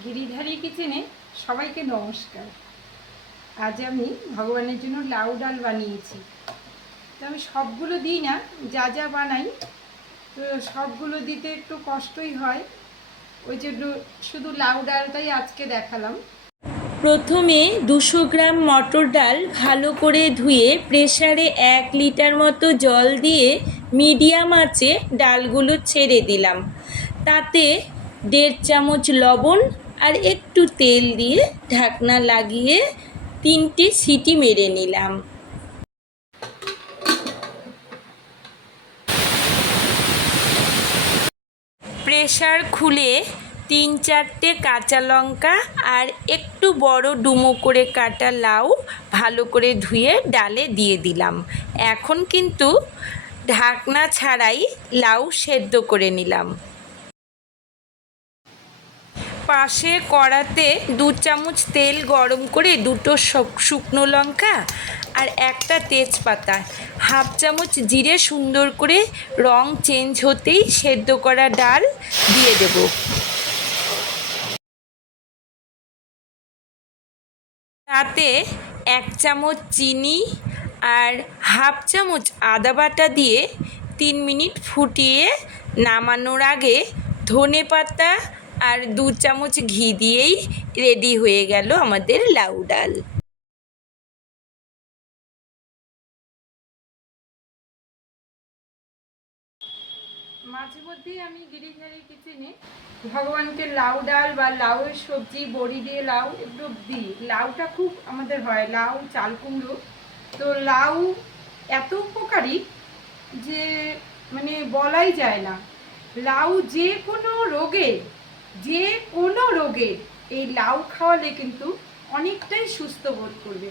গিরিধারী কিচেনে সবাইকে নমস্কার। আজ আমি ভগবানের জন্য লাউ ডাল বানিয়েছি। তো আমি সবগুলো দিই না, যা যা বানাই তো সবগুলো দিতে একটু কষ্টই হয়, ওই জন্য শুধু লাউ ডালটাই আজকে দেখালাম। প্রথমে 200 গ্রাম মটর ডাল ভালো করে ধুয়ে প্রেসারে 1 লিটার মতো জল দিয়ে মিডিয়াম আঁচে ডালগুলো ছেড়ে দিলাম। তাতে 1.5 চামচ লবণ আর একটু তেল দিয়ে ঢাকনা লাগিয়ে 3টে সিটি মেরে নিলাম। প্রেসার খুলে 3-4টে কাঁচা লঙ্কা আর একটু বড় ডুমো করে কাটা লাউ ভালো করে ধুয়ে ডালে দিয়ে দিলাম। এখন কিন্তু ঢাকনা ছাড়াই লাউ সেদ্ধ করে নিলাম। পাশে কড়াতে 2 চামচ তেল গরম করে 2টো শুকনো লঙ্কা আর একটা তেজপাতা, 1/2 চামচ জিরে সুন্দর করে রং চেঞ্জ হতেই সেদ্ধ করা ডাল দিয়ে দেব। তাতে 1 চামচ চিনি আর 1/2 চামচ আদা বাটা দিয়ে 3 মিনিট ফুটিয়ে নামানোর আগে ধনেপাতা আর 2 চামচ ঘি দিয়েই রেডি হয়ে গেল আমাদের লাউ ডাল। মাঝে মধ্যেই আমি গিরিধারী কিচেনে ভগবানকে লাউ ডাল বা লাউয়ের সবজি, বড়ি দিয়ে লাউ একটু দিই। লাউটা খুব আমাদের হয়, লাউ, চাল কুমড়ো। তো লাউ এত উপকারী যে মানে বলাই যায় না। লাউ যে কোনো রোগে এই লাউ খাওয়ালে কিন্তু অনেকটাই সুস্থ বোধ করবে।